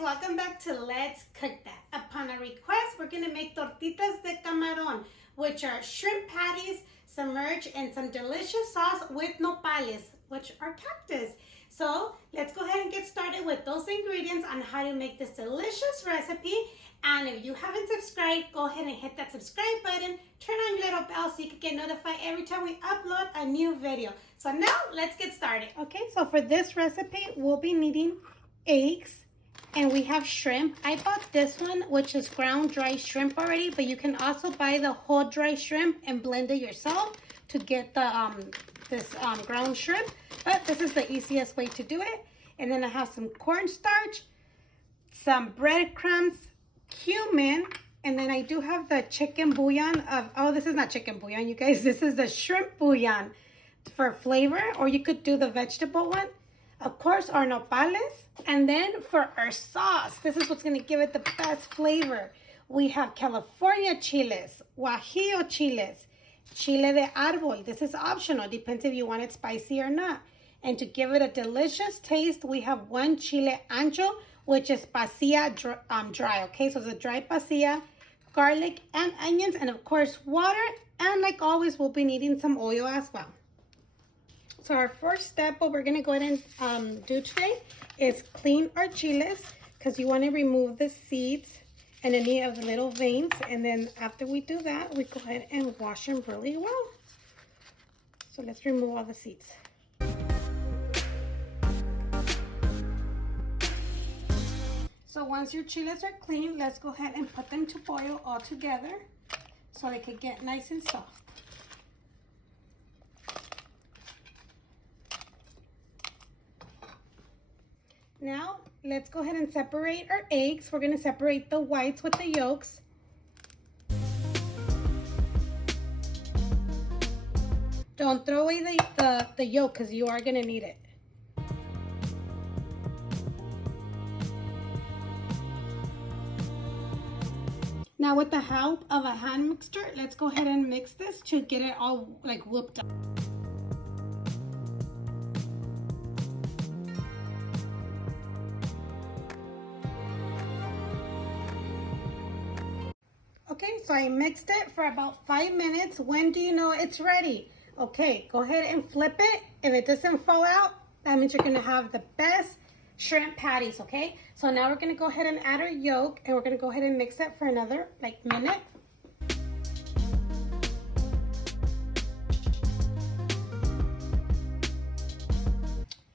welcome back to Let's Cook That. Upon a request, we're gonna make tortitas de camarón, which are shrimp patties submerged in some delicious sauce with nopales, which are cactus. So let's go ahead and get started with those ingredients on how to make this delicious recipe. And if you haven't subscribed, go ahead and hit that subscribe button, turn on your little bell so you can get notified every time we upload a new video. So now let's get started. Okay, so for this recipe, we'll be needing eggs, and we have shrimp. I bought this one, which is ground dry shrimp already, but you can also buy the whole dry shrimp and blend it yourself to get the ground shrimp. But this is the easiest way to do it. And then I have some cornstarch, some breadcrumbs, cumin, and then I do have the chicken bouillon this is not chicken bouillon, you guys. This is the shrimp bouillon for flavor, or you could do the vegetable one. Of course, our nopales. And then for our sauce, this is what's going to give it the best flavor. We have California chiles, guajillo chiles, chile de arbol. This is optional, depends if you want it spicy or not. And to give it a delicious taste, we have one chile ancho, which is pasilla dry, okay? So it's a dry pasilla, garlic and onions, and of course water. And like always, we'll be needing some oil as well. So our first step, what we're gonna go ahead and do today is clean our chiles, because you want to remove the seeds and any of the little veins. And then after we do that, we go ahead and wash them really well. So let's remove all the seeds. So once your chiles are clean, let's go ahead and put them to boil all together so they can get nice and soft. Now, let's go ahead and separate our eggs. We're going to separate the whites with the yolks. Don't throw away the yolk, because you are going to need it. Now, with the help of a hand mixer, let's go ahead and mix this to get it all like whooped up. Okay, so I mixed it for about 5 minutes. When do you know it's ready? Okay, go ahead and flip it. If it doesn't fall out, that means you're gonna have the best shrimp patties, okay? So now we're gonna go ahead and add our yolk, and we're gonna go ahead and mix it for another minute.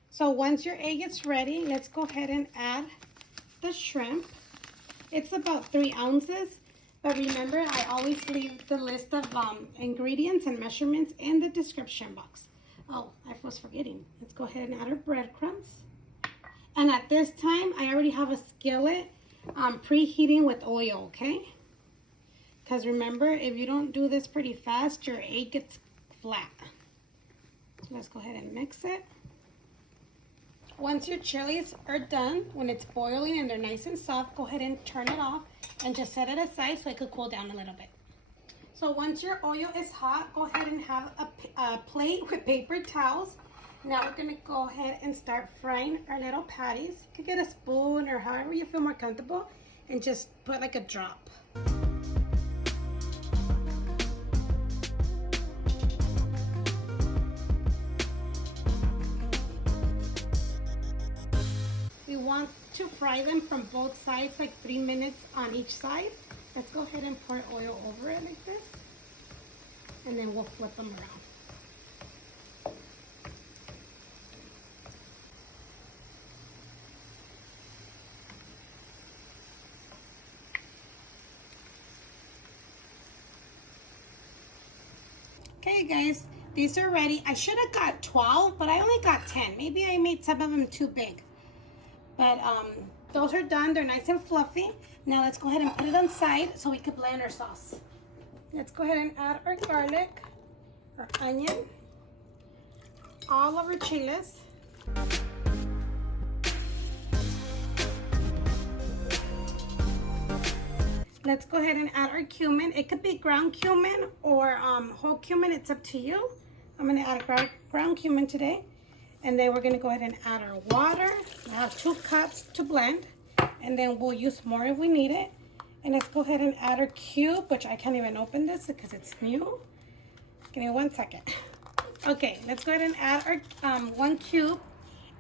So once your egg is ready, let's go ahead and add the shrimp. It's about 3 ounces. But remember, I always leave the list of ingredients and measurements in the description box. Oh, I was forgetting. Let's go ahead and add our breadcrumbs. And at this time, I already have a skillet preheating with oil, okay? Because remember, if you don't do this pretty fast, your egg gets flat. So let's go ahead and mix it. Once your chilies are done, when it's boiling and they're nice and soft, go ahead and turn it off and just set it aside so it could cool down a little bit. So once your oil is hot, go ahead and have a plate with paper towels. Now we're gonna go ahead and start frying our little patties. You could get a spoon or however you feel more comfortable, and just put like a drop. We want to fry them from both sides, like 3 minutes on each side. Let's go ahead and pour oil over it like this, and then we'll flip them around. Okay guys, these are ready. I should have got 12, but I only got 10. Maybe I made some of them too big. But those are done. They're nice and fluffy. Now let's go ahead and put it on side so we can blend our sauce. Let's go ahead and add our garlic, our onion, all of our chiles. Let's go ahead and add our cumin. It could be ground cumin or whole cumin. It's up to you. I'm going to add ground cumin today. And then we're going to go ahead and add our water. I have 2 cups to blend. and then we'll use more if we need it. And let's go ahead and add our cube, which I can't even open this because it's new. Give me 1 second. Okay, let's go ahead and add our 1 cube.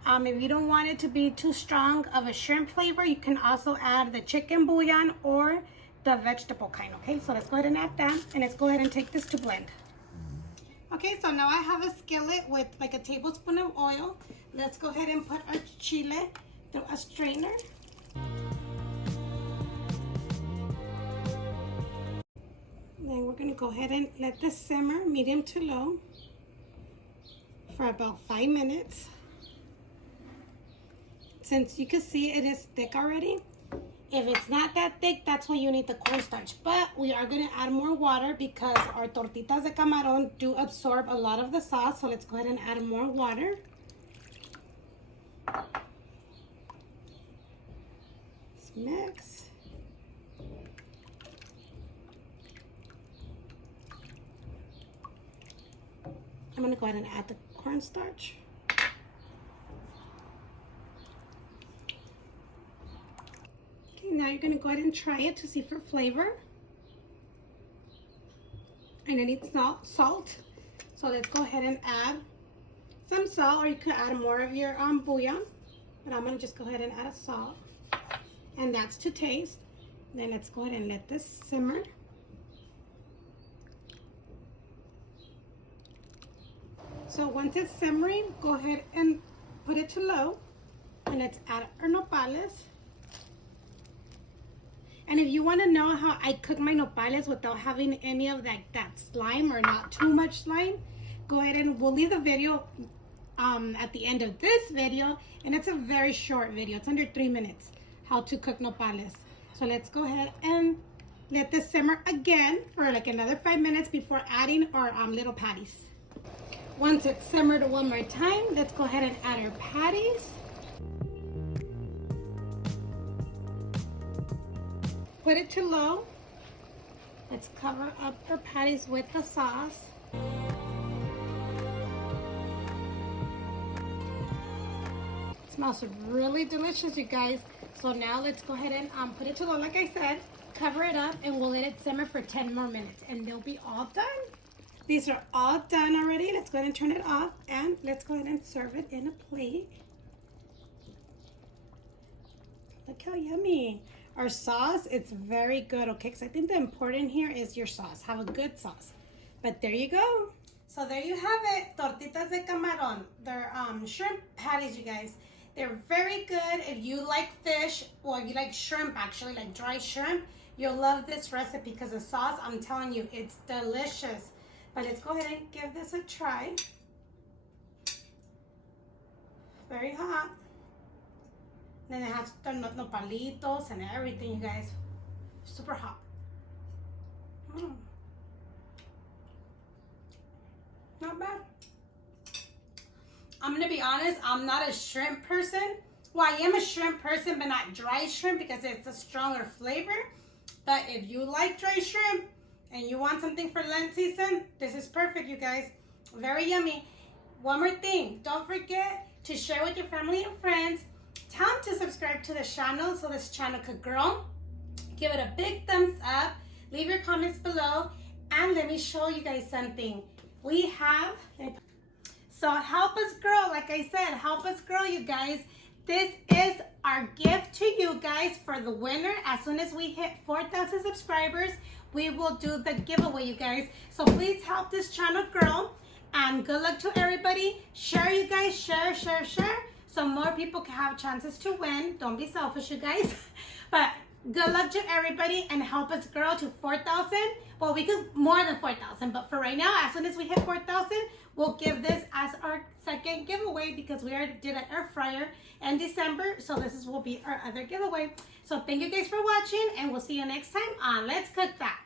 If you don't want it to be too strong of a shrimp flavor, you can also add the chicken bouillon or the vegetable kind, okay? So let's go ahead and add that, and let's go ahead and take this to blend. Okay, so now I have a skillet with like a tablespoon of oil. Let's go ahead and put our chile through a strainer. Then we're gonna go ahead and let this simmer, medium to low, for about 5 minutes. Since you can see it is thick already, if it's not that thick, that's when you need the cornstarch. But we are gonna add more water because our tortitas de camarón do absorb a lot of the sauce. So let's go ahead and add more water. Let's mix. I'm gonna go ahead and add the cornstarch. Now you're gonna go ahead and try it to see for flavor. And I need salt. So let's go ahead and add some salt, or you could add more of your bouillon. But I'm gonna just go ahead and add a salt. And that's to taste. Then let's go ahead and let this simmer. So once it's simmering, go ahead and put it to low. And let's add our nopales. And if you want to know how I cook my nopales without having any of that slime or not too much slime, go ahead and we'll leave the video at the end of this video. And it's a very short video. It's under 3 minutes how to cook nopales. So let's go ahead and let this simmer again for like another 5 minutes before adding our little patties. Once it's simmered one more time, let's go ahead and add our patties. Put it to low. Let's cover up our patties with the sauce. It smells really delicious, you guys. So now let's go ahead and put it to low, like I said. Cover it up, and we'll let it simmer for 10 more minutes, and they'll be all done. These are all done already. Let's go ahead and turn it off, and let's go ahead and serve it in a plate. Look how yummy. Our sauce, it's very good, okay? Because I think the important here is your sauce. Have a good sauce. But there you go. So there you have it, tortitas de camarón. They're shrimp patties, you guys. They're very good. If you like fish, or you like shrimp, actually, like dry shrimp, you'll love this recipe because the sauce, I'm telling you, it's delicious. But let's go ahead and give this a try. Very hot. Then it has the nopalitos and everything, you guys. Super hot. Not bad. I'm gonna be honest, I'm not a shrimp person. Well, I am a shrimp person, but not dry shrimp because it's a stronger flavor. But if you like dry shrimp and you want something for Lent season, this is perfect, you guys. Very yummy. One more thing, don't forget to share with your family and friends. Tell them to subscribe to the channel so this channel could grow. Give it a big thumbs up. Leave your comments below. And let me show you guys something. We have, so help us grow. Like I said, help us grow, you guys. This is our gift to you guys for the winner. As soon as we hit 4,000 subscribers, we will do the giveaway, you guys. So please help this channel grow. And good luck to everybody. Share, you guys. Share, share, share. So more people can have chances to win. Don't be selfish, you guys. But good luck to everybody and help us grow to 4,000. Well, we could more than 4,000. But for right now, as soon as we hit 4,000, we'll give this as our second giveaway because we already did an air fryer in December. So this will be our other giveaway. So thank you guys for watching, and we'll see you next time on Let's Cook That.